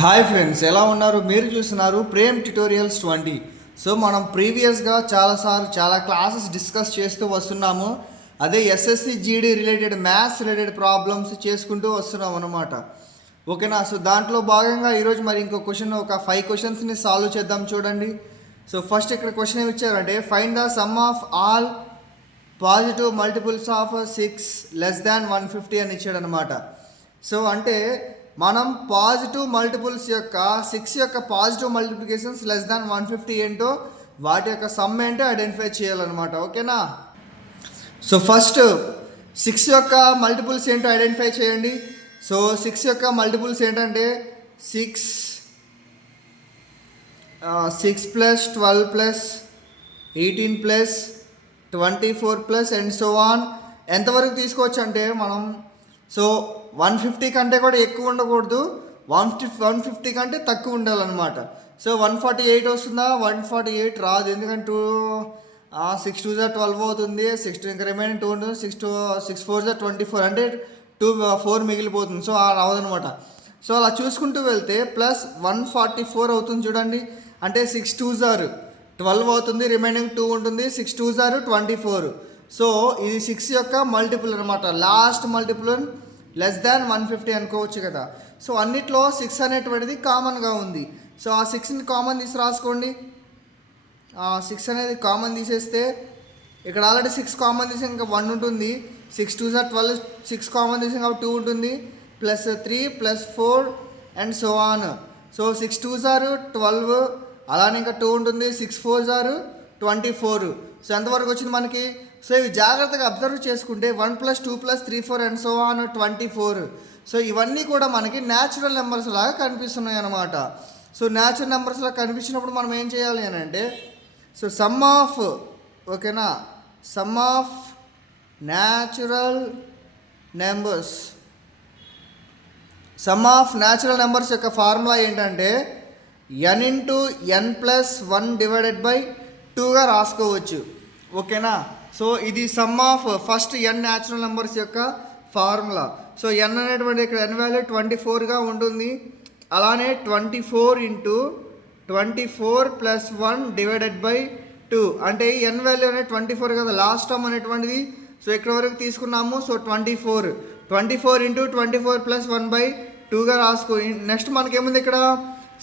Hi friends, ఎలా ఉన్నారు? మీరు చూస్తున్నారు ప్రేమ్ ట్యుటోరియల్స్ 20. సో మనం ప్రీవియస్గా చాలా క్లాసెస్ డిస్కస్ చేస్తూ వస్తున్నాము. అదే SSC GD related maths related problems చేసుకుంటూ వస్తున్నాం అనమాట. ఓకేనా? సో దాంట్లో భాగంగా ఈరోజు మరి ఇంకో క్వశ్చన్, ఒక 5 క్వశ్చన్స్ని సాల్వ్ చేద్దాం. చూడండి. సో ఫస్ట్ ఇక్కడ క్వశ్చన్ ఏమి ఇచ్చారంటే, find the sum of all positive multiples of 6 less than 150 అని ఇచ్చాడు అనమాట. సో అంటే మనం పాజిటివ్ మల్టిపుల్స్ యొక్క 6 యొక్క పాజిటివ్ మల్టిప్లికేషన్స్ లెస్ దాన్ 150 ఏంటో, వాటి యొక్క సమ్ ఏంటో ఐడెంటిఫై చేయాలన్నమాట. ఓకేనా? సో ఫస్ట్ 6 యొక్క మల్టిపుల్స్ ఏంటో ఐడెంటిఫై చేయండి. సో 6 యొక్క మల్టిపుల్స్ ఏంటంటే 6 plus 12 plus 18 plus 24 plus and so on. ఎంతవరకు తీసుకోవచ్చు అంటే మనం, సో 150 కంటే కూడా ఎక్కువ ఉండకూడదు, 150 కంటే తక్కువ ఉండాలన్నమాట. సో 148 వస్తుందా? 148 రాదు, ఎందుకంటే 6 2 12 అవుతుంది, 6 ఇంకా రిమైనింగ్ 2 ఉంటుంది, 6 4 24 అంటే 4 మిగిలిపోతుంది. సో రావదనమాట. సో అలా చూసుకుంటూ వెళ్తే ప్లస్ 144 అవుతుంది. చూడండి, అంటే 6 2 12 అవుతుంది, రిమైనింగ్ 2 ఉంటుంది, 6 2 24. సో ఇది 6 యొక్క మల్టిపుల్ అనమాట. లాస్ట్ మల్టిపుల్ లెస్ దాన్ 150 అనుకోవచ్చు కదా. సో అన్నిట్లో 6 అనేటువంటిది కామన్గా ఉంది. సో ఆ 6ని కామన్ తీసి రాసుకోండి. 6 అనేది కామన్ తీసేస్తే ఇక్కడ ఆల్రెడీ 6 కామన్ తీసి ఇంకా 1 ఉంటుంది, 6 2 12, 6 కామన్ తీసి ఇంకా 2 ఉంటుంది, plus 3 plus 4 and so on. So 6 2 12, అలానే ఇంకా 2 ఉంటుంది, 6 4 24. సో ఎంతవరకు వచ్చింది మనకి? సో ఇవి జాగ్రత్తగా అబ్జర్వ్ చేసుకుంటే 1 + 2 + 3 4 అండ్ సో ఆన్ 24. సో ఇవన్నీ కూడా మనకి న్యాచురల్ నెంబర్స్ లాగా కనిపిస్తున్నాయి అన్నమాట. సో న్యాచురల్ నెంబర్స్ లాగా కనిపించినప్పుడు మనం ఏం చేయాలి అని అంటే, సో సమ్ ఆఫ్, ఓకేనా, some of natural numbers, some of natural numbers యొక్క ఫార్ములా ఏంటంటే n × n + 1 / 2గా రాసుకోవచ్చు. ఓకేనా? సో ఇది some of first n natural numbers యొక్క ఫార్ములా. సో n అనేటువంటి ఇక్కడ n వాల్యూ 24గా ఉంటుంది. అలానే 24 × 24 + 1 / 2 అంటే n వాల్యూ అనేది 24 కదా, లాస్ట్ టర్మ్ అనేటువంటిది. సో ఇక్కడ వరకు తీసుకున్నాము. సో 24 × 24 + 1/2గా రాసుకో. నెక్స్ట్ మనకేముంది, ఇక్కడ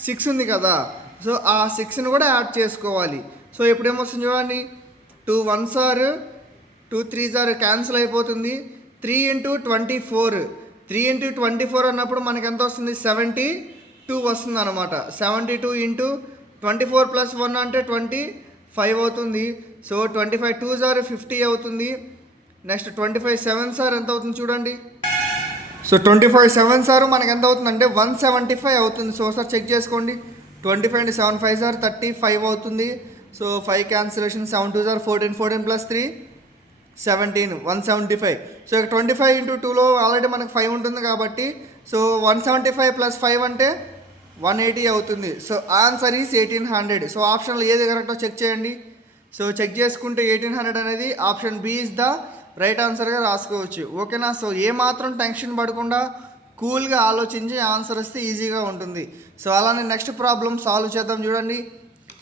6 ఉంది కదా. సో ఆ 6ని కూడా యాడ్ చేసుకోవాలి. సో ఇప్పుడు ఏమొస్తుంది చూడండి, 2 1s 2 3s క్యాన్సిల్ అయిపోతుంది. 3 × 24, 3 × 24 అన్నప్పుడు మనకి ఎంత వస్తుంది? 72 వస్తుంది అనమాట. 72 × 24 + 1 అంటే 25 అవుతుంది. సో 25 2s 50 అవుతుంది. నెక్స్ట్ 25 7s ఎంత అవుతుంది చూడండి. సో 25 7s మనకి ఎంత అవుతుంది అంటే 175 అవుతుంది. సో ఒకసారి చెక్ చేసుకోండి. 25 × 7 5s 35 అవుతుంది. So 5 cancellation, 7 2s 14, 14 + 3 17, 175. సో ఇక 25 × 2లో ఆల్రెడీ మనకు 5 ఉంటుంది కాబట్టి, సో 175 + 5 అంటే 180 అవుతుంది. So answer is 1800. సో ఆప్షన్లో ఏది కరెక్టో చెక్ చేయండి. సో చెక్ చేసుకుంటే 1800 అనేది option B is the right ఆన్సర్గా రాసుకోవచ్చు. ఓకేనా? సో ఏమాత్రం టెన్షన్ పడకుండా కూల్గా ఆలోచించి ఆన్సర్ వస్తే ఈజీగా ఉంటుంది. సో అలానే నెక్స్ట్ ప్రాబ్లం సాల్వ్ చేద్దాం. చూడండి.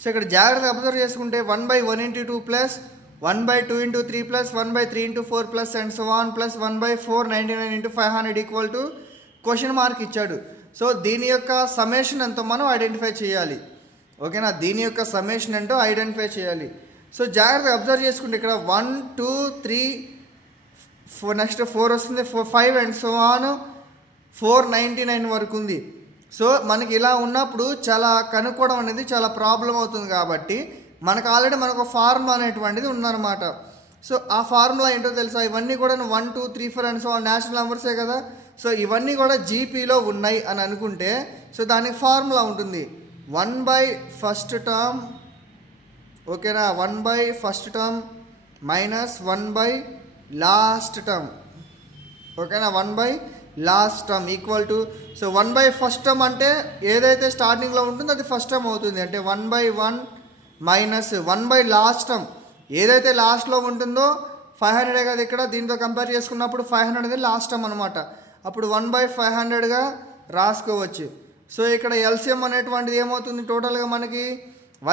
సో ఇక్కడ జాగ్రత్తగా అబ్జర్వ్ చేసుకుంటే 1/1 × 2 + 1/2 × 3 + 1/3 × 4 plus and so on plus 1/499 × 500 question mark ఇచ్చాడు. సో దీని యొక్క సమ్మేషన్ ఎంతో మనం ఐడెంటిఫై చేయాలి. ఓకేనా? దీని యొక్క సమ్మేషన్ ఎంతో ఐడెంటిఫై చేయాలి. సో జాగ్రత్తగా అబ్జర్వ్ చేసుకుంటే ఇక్కడ 1 2 3 4, నెక్స్ట్ 4 వస్తుంది, 5 అండ్ సో ఆన్ 499 వరకు ఉంది. సో మనకి ఇలా ఉన్నప్పుడు చాలా కనుక్కోవడం అనేది చాలా ప్రాబ్లం అవుతుంది. కాబట్టి మనకు ఆల్రెడీ మనకు ఫార్ములా అనేటువంటిది ఉందన్నమాట. సో ఆ ఫార్ములా ఏంటో తెలుసా? ఇవన్నీ కూడా 1 2 3 4 అండ్ సో న్యాచురల్ నెంబర్సే కదా. సో ఇవన్నీ కూడా జీపీలో ఉన్నాయి అని అనుకుంటే, సో దానికి ఫార్ములా ఉంటుంది 1/1st టర్మ్, ఓకేనా, 1/1st టర్మ్ -1/లాస్ట్ టర్మ్, ఓకేనా, 1/లాస్ట్ term equal to, so 1/1st term అంటే ఏదైతే స్టార్టింగ్లో ఉంటుందో అది ఫస్ట్ టర్మ్ అవుతుంది. అంటే 1/1 - 1/లాస్ట్ టర్మ్ ఏదైతే లాస్ట్లో ఉంటుందో 500 కదా. ఇక్కడ దీంతో కంపేర్ చేసుకున్నప్పుడు 500 అనేది లాస్ట్ టర్మ్ అనమాట. అప్పుడు 1/500గా రాసుకోవచ్చు. సో ఇక్కడ ఎల్సిఎం అనేటువంటిది ఏమవుతుంది టోటల్గా మనకి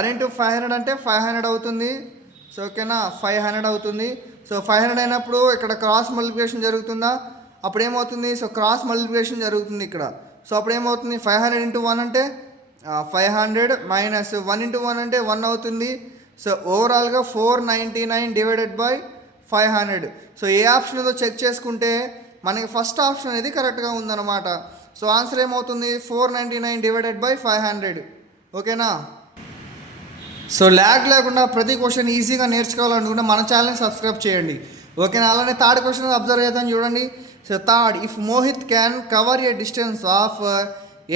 1 × 500 అంటే 500 అవుతుంది. సో ఓకేనా 500 అవుతుంది. సో 500 అయినప్పుడు ఇక్కడ క్రాస్ మల్టిప్లికేషన్ జరుగుతుందా, అప్పుడు ఏమవుతుంది, సో క్రాస్ మల్టిప్లికేషన్ జరుగుతుంది ఇక్కడ. సో అప్పుడు ఏమవుతుంది 500 × 1 అంటే 500 మైనస్ 1 × 1 అంటే 1 అవుతుంది. సో ఓవరాల్గా 499 / 500. సో ఏ ఆప్షన్ ఏదో చెక్ చేసుకుంటే మనకి ఫస్ట్ ఆప్షన్ అనేది కరెక్ట్గా ఉందన్నమాట. సో ఆన్సర్ ఏమవుతుంది 499 / 500. ఓకేనా. సో ల్యాగ్ లేకుండా ప్రతి క్వశ్చన్ ఈజీగా నేర్చుకోవాలనుకుంటే మన ఛానల్ని సబ్స్క్రైబ్ చేయండి. ఓకేనా. అలానే థర్డ్ క్వశ్చన్ అబ్జర్వ్ చేద్దాం చూడండి. So third, if Mohit can cover a distance of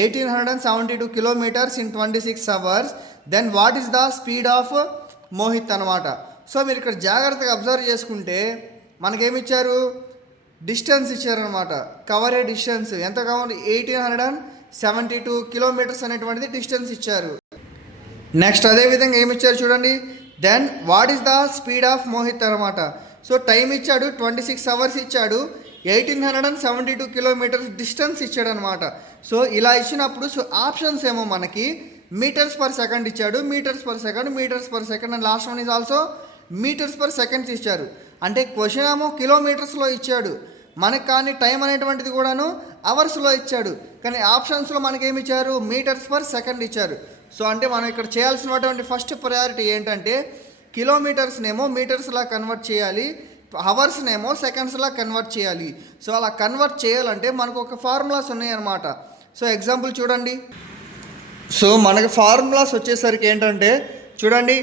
1872 kilometers in 26 hours, then what is the speed of Mohit అనమాట. సో మీరు ఇక్కడ జాగ్రత్తగా అబ్జర్వ్ చేసుకుంటే మనకేమిచ్చారు, డిస్టెన్స్ ఇచ్చారనమాట. కవర్ ఏ డిస్టెన్స్ ఎంత కావాలి, 1872 kilometers అనేటువంటిది డిస్టెన్స్ ఇచ్చారు. నెక్స్ట్ అదేవిధంగా ఏమి ఇచ్చారు చూడండి, then what is the speed of Mohit అనమాట. సో టైం ఇచ్చాడు 26 hours ఇచ్చాడు, 1872 kilometers డిస్టెన్స్ ఇచ్చాడు అనమాట. సో ఇలా ఇచ్చినప్పుడు సో ఆప్షన్స్ ఏమో మనకి మీటర్స్ పర్ సెకండ్ ఇచ్చాడు, metres per second and last one is also metres per seconds ఇచ్చారు. అంటే క్వశ్చన్ ఏమో కిలోమీటర్స్లో ఇచ్చాడు మనకు, కానీ టైం అనేటువంటిది కూడాను అవర్స్లో ఇచ్చాడు. కానీ ఆప్షన్స్లో మనకేమి ఇచ్చారు, మీటర్స్ పర్ సెకండ్ ఇచ్చారు. సో అంటే మనం ఇక్కడ చేయాల్సినటువంటి ఫస్ట్ ప్రయారిటీ ఏంటంటే కిలోమీటర్స్నేమో మీటర్స్లా కన్వర్ట్ చేయాలి, అవర్స్నేమో సెకండ్స్లా కన్వర్ట్ చేయాలి. సో అలా కన్వర్ట్ చేయాలంటే మనకు ఒక ఫార్ములాస్ ఉన్నాయన్నమాట. సో ఎగ్జాంపుల్ చూడండి. సో మనకి ఫార్ములాస్ వచ్చేసరికి ఏంటంటే చూడండి,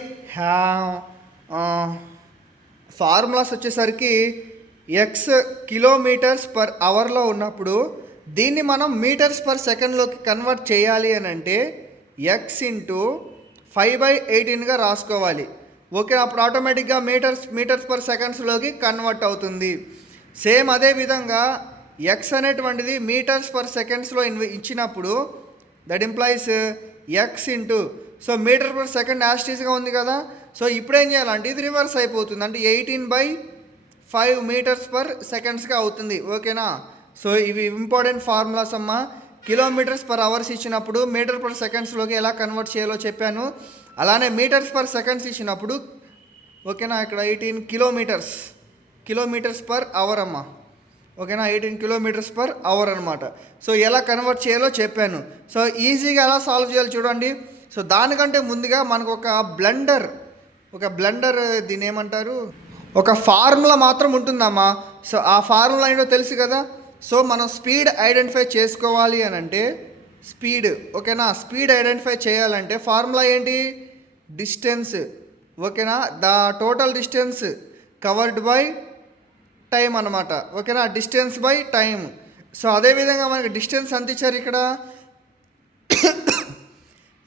ఫార్ములాస్ వచ్చేసరికి ఎక్స్ కిలోమీటర్స్ పర్ అవర్లో ఉన్నప్పుడు దీన్ని మనం మీటర్స్ పర్ సెకండ్లోకి కన్వర్ట్ చేయాలి అని అంటే ఎక్స్ ఇంటూ 5/18గా రాసుకోవాలి. ఓకే, అప్పుడు ఆటోమేటిక్గా మీటర్స్ పర్ సెకండ్స్లోకి కన్వర్ట్ అవుతుంది. సేమ్ అదే విధంగా ఎక్స్ అనేటువంటిది మీటర్స్ పర్ సెకండ్స్లో ఇచ్చినప్పుడు that implies x into so metre per second యాస్టీస్గా ఉంది కదా. సో ఇప్పుడు ఏం చేయాలంటే ఇది రివర్స్ అయిపోతుంది, అంటే 18/5 మీటర్స్ పర్ సెకండ్స్గా అవుతుంది. ఓకేనా. సో ఇవి ఇంపార్టెంట్ ఫార్ములాస్ అమ్మ. కిలోమీటర్స్ పర్ అవర్స్ ఇచ్చినప్పుడు మీటర్ పర్ సెకండ్స్లోకి ఎలా కన్వర్ట్ చేయాలో చెప్పాను. అలానే మీటర్స్ పర్ సెకండ్స్ ఇచ్చినప్పుడు ఓకేనా ఇక్కడ 18 కిలోమీటర్స్ పర్ అవర్ అమ్మ. ఓకేనా, 18 kilometers per hour అనమాట. సో ఎలా కన్వర్ట్ చేయాలో చెప్పాను. సో ఈజీగా ఎలా సాల్వ్ చేయాలో చూడండి. సో దానికంటే ముందుగా మనకు ఒక బ్లెండర్ దీన్ని ఏమంటారు, ఒక ఫార్ములా మాత్రం ఉంటుందమ్మా. సో ఆ ఫార్ములా ఏంటో తెలుసు కదా. సో మనం స్పీడ్ ఐడెంటిఫై చేసుకోవాలి అని అంటే స్పీడ్, ఓకేనా, స్పీడ్ ఐడెంటిఫై చేయాలంటే ఫార్ములా ఏంటి, డిస్టెన్స్. ఓకేనా, the total distance covered by time అనమాట. ఓకేనా, డిస్టెన్స్ బై టైం. సో అదేవిధంగా మనకి డిస్టెన్స్ ఎంత ఇచ్చారు ఇక్కడ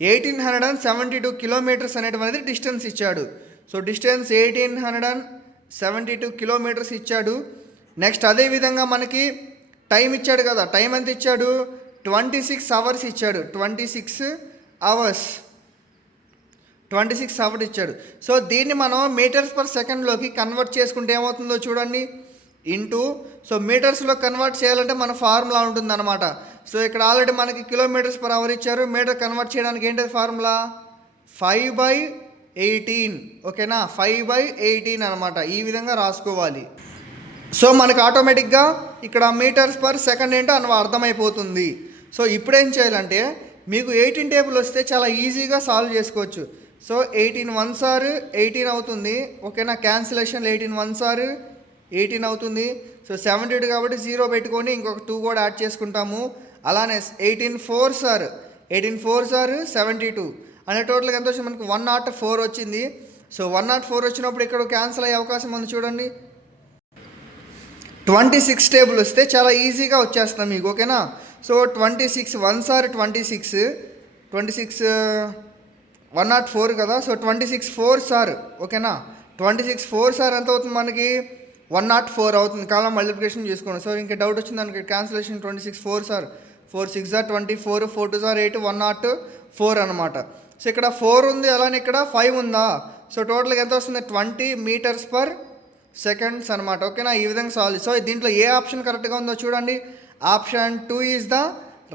1872 kilometers అనేటువంటిది డిస్టెన్స్ ఇచ్చాడు. సో డిస్టెన్స్ 1872 kilometers ఇచ్చాడు. నెక్స్ట్ అదేవిధంగా మనకి టైం ఇచ్చాడు కదా, టైం ఎంత ఇచ్చాడు 26 hours ఇచ్చాడు, 26 hours ఇచ్చాడు. సో దీన్ని మనం మీటర్స్ పర్ సెకండ్లోకి కన్వర్ట్ చేసుకుంటే ఏమవుతుందో చూడండి, ఇంటూ సో మీటర్స్లో కన్వర్ట్ చేయాలంటే మన ఫార్ములా ఉంటుందన్నమాట. సో ఇక్కడ ఆల్రెడీ మనకి కిలోమీటర్స్ పర్ అవర్ ఇచ్చారు, మీటర్ కన్వర్ట్ చేయడానికి ఏంటి ఫార్ములా 5/18. ఓకేనా, 5/18 అనమాట. ఈ విధంగా రాసుకోవాలి. సో మనకి ఆటోమేటిక్గా ఇక్కడ మీటర్స్ పర్ సెకండ్ ఏంటో అని అర్థమైపోతుంది. సో ఇప్పుడు ఏం చేయాలంటే మీకు 18 టేబుల్ వస్తే చాలా ఈజీగా సాల్వ్ చేసుకోవచ్చు. సో 18 1s are 18 అవుతుంది. ఓకేనా, క్యాన్సిలేషన్ 18 1s are 18 అవుతుంది. సో 72 కాబట్టి 0 పెట్టుకొని ఇంకొక 2 కూడా యాడ్ చేసుకుంటాము. అలానే 18 4s are 72 అనే టోటల్గా ఎంత వచ్చింది మనకి 104 వచ్చింది. సో 104 వచ్చినప్పుడు ఇక్కడ క్యాన్సిల్ అయ్యే అవకాశం ఉంది చూడండి. 26 టేబుల్ వస్తే చాలా ఈజీగా వచ్చేస్తాం మీకు. ఓకేనా, సో 26 1s are 26 104 కదా. సో 26 4s are ఓకేనా, 26 4s are ఎంత అవుతుంది మనకి 104 అవుతుంది. కాలం మల్టిప్లికేషన్ చేసుకోండి. సో ఇంకా డౌట్ వచ్చింది దానికి cancellation 26 4s are 4 6s are 24 4 2s are 8 104 అనమాట. సో ఇక్కడ 4 ఉంది, అలానే ఇక్కడ 5 ఉందా. సో టోటల్గా ఎంత వస్తుంది 20 meters per seconds అనమాట. ఓకేనా, ఈ విధంగా సాల్వ్. సో దీంట్లో ఏ ఆప్షన్ కరెక్ట్గా ఉందో చూడండి. Option 2 is the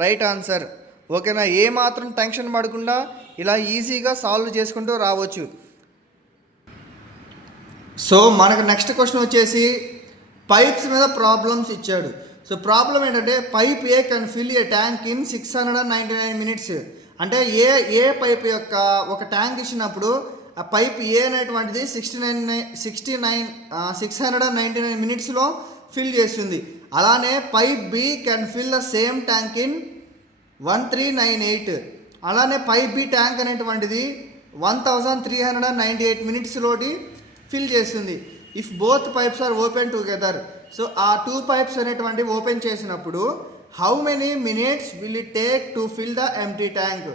right answer. ఓకేనా, ఏ మాత్రం టెన్షన్ పడకుండా ఇలా ఈజీగా సాల్వ్ చేసుకుంటూ రావచ్చు. సో మనకు నెక్స్ట్ క్వశ్చన్ వచ్చేసి పైప్స్ మీద ప్రాబ్లమ్స్ ఇచ్చాడు. సో ప్రాబ్లం ఏంటంటే pipe A can fill A tank in 699 minutes. అంటే ఏ పైప్ యొక్క ఒక ట్యాంక్ ఇచ్చినప్పుడు ఆ పైప్ ఏ అనేటువంటిది 699 మినిట్స్లో ఫిల్ చేస్తుంది. అలానే pipe B can fill the same tank in 1398. అలానే పైప్ బి ట్యాంక్ అనేటువంటిది 1398 మినిట్స్లోటి ఫిల్ చేస్తుంది. If both pipes are open together. So ఆ 2 పైప్స్ అనేటువంటివి ఓపెన్ చేసినప్పుడు how many minutes will it take to fill the empty tank.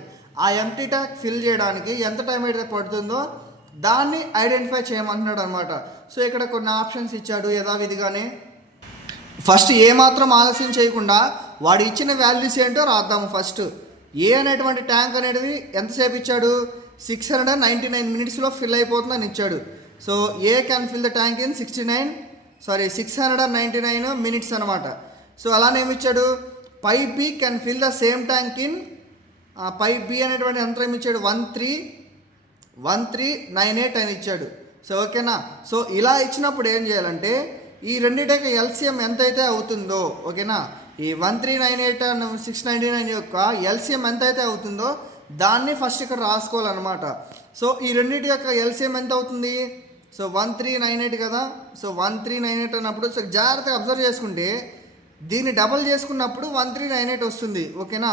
ఆ empty tank fill చేయడానికి ఎంత టైం అయితే పడుతుందో దాన్ని ఐడెంటిఫై చేయమంటున్నాడు అనమాట. సో ఇక్కడ కొన్ని ఆప్షన్స్ ఇచ్చాడు యథావిధిగానే. ఫస్ట్ ఏమాత్రం ఆలస్యం చేయకుండా వాడు ఇచ్చిన వాల్యూస్ ఏంటో రాద్దాము. ఫస్ట్ ఏ అనేటువంటి ట్యాంక్ అనేది ఎంతసేపు ఇచ్చాడు, 699 మినిట్స్లో ఫిల్ అయిపోతుందని ఇచ్చాడు. So A can fill the tank in 699 minutes అనమాట. సో అలానే ఏమి ఇచ్చాడు, pipe B can fill the same tank in, pipe B అనేటువంటి ఎంత టైం ఇచ్చాడు, 1398 అని ఇచ్చాడు. సో ఓకేనా. సో ఇలా ఇచ్చినప్పుడు ఏం చేయాలంటే ఈ రెండింటికి ఎల్సిఎం ఎంతైతే అవుతుందో, ఓకేనా, ఈ 1398 అండ్ 699 యొక్క ఎల్సిఎం ఎంతైతే అవుతుందో దాన్ని ఫస్ట్ ఇక్కడ రాసుకోవాలన్నమాట. సో ఈ రెండింటి యొక్క ఎల్సిఎం ఎంత అవుతుంది, సో 1398 కదా. సో 1398 అన్నప్పుడు సో జాగ్రత్తగా అబ్జర్వ్ చేసుకుంటే దీన్ని డబల్ చేసుకున్నప్పుడు 1398 వస్తుంది. ఓకేనా,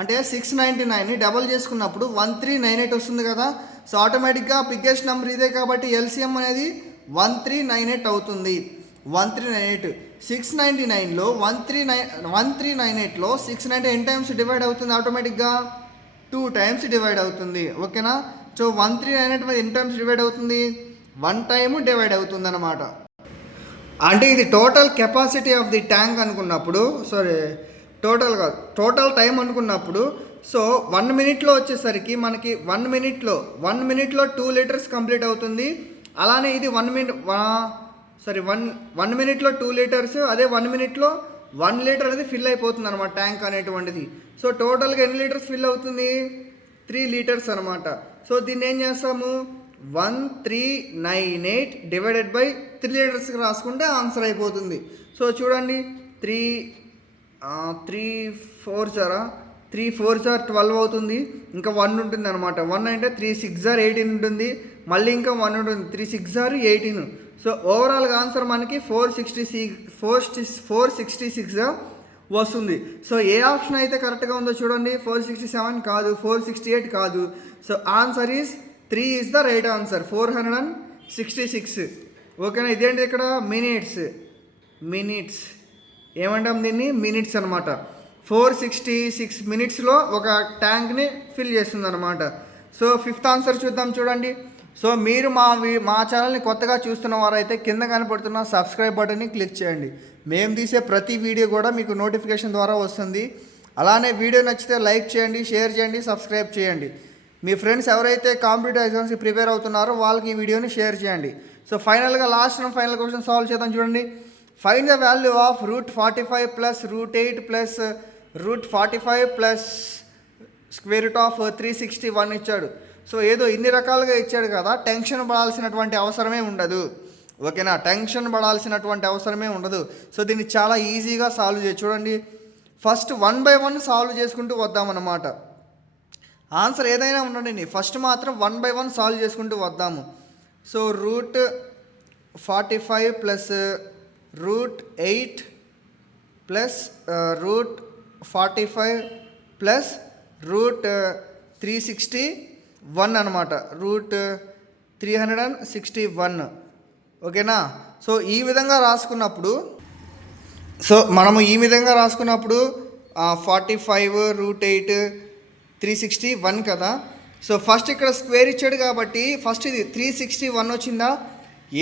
అంటే 699ని డబల్ చేసుకున్నప్పుడు 1398 వస్తుంది కదా. సో ఆటోమేటిక్గా బిగ్గెస్ట్ నెంబర్ ఇదే కాబట్టి ఎల్సిఎం అనేది 1398 అవుతుంది. 1398 699లో 1398లో 690 ఎన్ని టైమ్స్ డివైడ్ అవుతుంది, ఆటోమేటిక్గా 2 టైమ్స్ డివైడ్ అవుతుంది. ఓకేనా. సో 1398 ఎన్ని టైమ్స్ డివైడ్ అవుతుంది, 1 టైమ్ డివైడ్ అవుతుంది అనమాట. అంటే ఇది total capacity of the tank అనుకున్నప్పుడు, టోటల్ టైం అనుకున్నప్పుడు. సో 1 మినిట్లో వచ్చేసరికి మనకి 1 మినిట్లో 2 లీటర్స్ కంప్లీట్ అవుతుంది. అలానే ఇది 1 మినిట్లో 2 లీటర్స్, అదే 1 మినిట్లో 1 లీటర్ అనేది ఫిల్ అయిపోతుంది అనమాట ట్యాంక్ అనేటువంటిది. సో టోటల్గా ఎన్ని లీటర్స్ ఫిల్ అవుతుంది, 3 లీటర్స్ అనమాట. సో దీన్ని ఏం చేస్తాము, 1398 డివైడెడ్ బై 3 లీటర్స్కి రాసుకుంటే ఆన్సర్ అయిపోతుంది. సో చూడండి, 3 4 12 అవుతుంది, ఇంకా 1 ఉంటుంది అనమాట. 1 అంటే 3 6 18 ఉంటుంది, మళ్ళీ ఇంకా 1 ఉంటుంది, 3 6 18. సో ఓవరాల్గా ఆన్సర్ మనకి 466 వస్తుంది. సో ఏ ఆప్షన్ అయితే కరెక్ట్గా ఉందో చూడండి, 467 కాదు, 468 కాదు. So answer is 3 is the right answer, 466. ఓకేనా. ఇదేంటి ఇక్కడ మినిట్స్ ఏమంటాం దీన్ని, మినిట్స్ అనమాట. 466 మినిట్స్లో ఒక ట్యాంక్ని ఫిల్ చేస్తుంది అనమాట. సో 5th ఆన్సర్ చూద్దాం చూడండి. సో మీరు మా ఛానల్ని కొత్తగా చూస్తున్న వారైతే కింద కనపడుతున్న సబ్స్క్రైబ్ బటన్ని క్లిక్ చేయండి. మేము తీసే ప్రతి వీడియో కూడా మీకు నోటిఫికేషన్ ద్వారా వస్తుంది. అలానే వీడియో నచ్చితే లైక్ చేయండి, షేర్ చేయండి, సబ్స్క్రైబ్ చేయండి. మీ ఫ్రెండ్స్ ఎవరైతే కాంపిటేటివ్ ఎగ్జామ్స్కి ప్రిపేర్ అవుతున్నారో వాళ్ళకి ఈ వీడియోని షేర్ చేయండి. సో ఫైనల్గా ఫైనల్ క్వశ్చన్ సాల్వ్ చేద్దాం చూడండి. Find the value of √45 plus √8 plus √45 plus √361 ఇచ్చాడు. సో ఏదో ఇన్ని రకాలుగా ఇచ్చాడు కదా, టెన్షన్ పడాల్సినటువంటి అవసరమే ఉండదు. ఓకేనా, టెన్షన్ పడాల్సినటువంటి అవసరమే ఉండదు. సో దీన్ని చాలా ఈజీగా సాల్వ్ చేసి చూడండి. ఫస్ట్ 1 by 1 సాల్వ్ చేసుకుంటూ వద్దామన్నమాట. ఆన్సర్ ఏదైనా ఉండండి, ఫస్ట్ మాత్రం 1 by 1 సాల్వ్ చేసుకుంటూ వద్దాము. సో √45 ప్లస్ √8 ప్లస్ √45 ప్లస్ √361 అనమాట, √361. ఓకేనా. సో ఈ విధంగా రాసుకున్నప్పుడు 45 √8 361 కదా. సో ఫస్ట్ ఇక్కడ స్క్వేర్ ఇచ్చాడు కాబట్టి ఫస్ట్ ఇది 361 వచ్చిందా.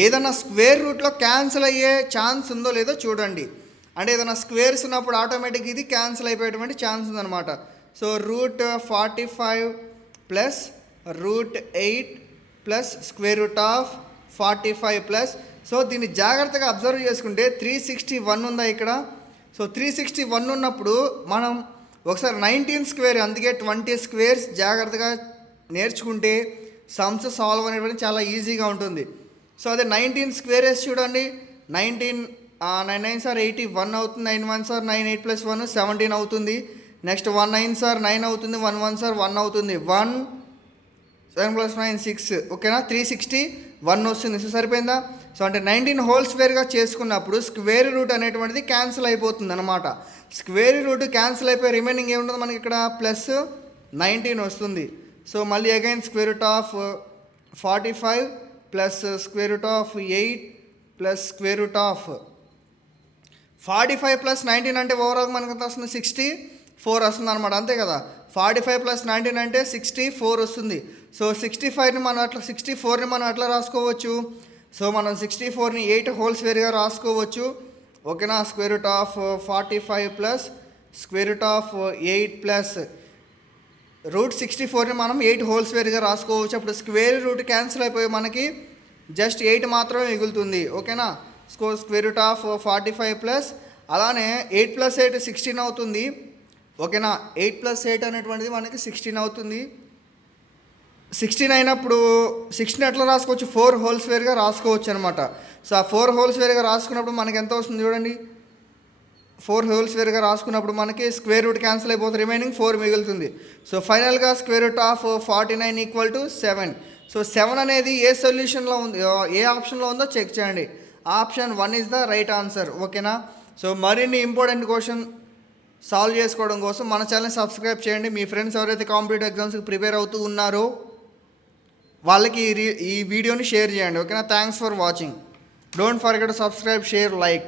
ఏదైనా స్క్వేర్ రూట్లో క్యాన్సిల్ అయ్యే ఛాన్స్ ఉందో లేదో చూడండి. అంటే ఏదైనా స్క్వేర్స్ ఉన్నప్పుడు ఆటోమేటిక్ ఇది క్యాన్సిల్ అయిపోయేటువంటి ఛాన్స్ ఉందన్నమాట. So √45 plus √8 plus √45 plus. So దీన్ని జాగ్రత్తగా అబ్జర్వ్ చేసుకుంటే 361 ఉందా ఇక్కడ. సో 361 ఉన్నప్పుడు మనం ఒకసారి 19 స్క్వేర్, అందుకే 20 స్క్వేర్స్ జాగ్రత్తగా నేర్చుకుంటే సమ్స్ సాల్వ్ అనేటువంటి చాలా ఈజీగా ఉంటుంది. సో అదే 19 స్క్వేర్ వేసి చూడండి. 9 9 సార్ 81 అవుతుంది. 9 1 సార్ 9, 8 + 1 17 అవుతుంది. నెక్స్ట్ 1 9 సార్ 9 అవుతుంది. 1 1 సార్ 1 అవుతుంది. 1 7 + 9 6, ఓకేనా, 361 వస్తుంది. సో సరిపోయిందా? సో అంటే 19 హోల్ స్క్వేర్గా చేసుకున్నప్పుడు స్క్వేర్ రూట్ అనేటువంటిది క్యాన్సిల్ అయిపోతుంది అనమాట. స్క్వేర్ రూట్ క్యాన్సిల్ అయిపోయి రిమైనింగ్ ఏముంటుంది మనకి ఇక్కడ ప్లస్ 19 వస్తుంది. సో మళ్ళీ again square root of 45 plus square root of 8 plus square root of 45 + 19 అంటే ఓవరాల్ మనకు ఎంత వస్తుంది? 64 వస్తుంది అనమాట, అంతే కదా. 45 + 19 అంటే 64 వస్తుంది. సో 64ని మనం అట్లా రాసుకోవచ్చు. సో మనం 64ని 8 హోల్ స్క్వేర్గా రాసుకోవచ్చు, ఓకేనా. Square root of 45 plus square root of 8 plus root 64ని మనం 8 హోల్ స్క్వేర్గా రాసుకోవచ్చు. అప్పుడు స్క్వేర్ రూట్ క్యాన్సిల్ అయిపోయి మనకి జస్ట్ 8 మాత్రమే మిగులుతుంది, ఓకేనా. స్క్వేర్ రూట్ ఆఫ్ 45 ప్లస్ అలానే 8 + 8 16 అవుతుంది, ఓకేనా. 8 + 8 అనేటువంటిది మనకి 16 అవుతుంది. 16 అయినప్పుడు 16 ఎట్లా రాసుకోవచ్చు? 4 హోల్ స్క్వేర్గా రాసుకోవచ్చు అనమాట. సో ఆ 4 హోల్ స్క్వేర్గా రాసుకున్నప్పుడు మనకి ఎంత వస్తుంది చూడండి. 4 హోల్ స్క్వేర్గా రాసుకున్నప్పుడు మనకి స్క్వేర్ రూట్ క్యాన్సిల్ అయిపోతుంది, రిమైనింగ్ 4 మిగులుతుంది. సో ఫైనల్గా స్క్వేర్ రూట్ ఆఫ్ 49 = 7. సో 7 అనేది ఏ సొల్యూషన్లో ఉంది, ఏ ఆప్షన్లో ఉందో చెక్ చేయండి. Option 1 is the right answer, ఓకేనా. సో మరిన్ని ఇంపార్టెంట్ క్వశ్చన్ సాల్వ్ చేసుకోవడం కోసం మన ఛానల్ని సబ్స్క్రైబ్ చేయండి. మీ ఫ్రెండ్స్ ఎవరైతే కాంపిటేటివ్ ఎగ్జామ్స్కి ప్రిపేర్ అవుతూ ఉన్నారో వాళ్ళకి ఈ వీడియోని షేర్ చేయండి, ఓకేనా. Thanks for watching. Don't forget to subscribe, share, like.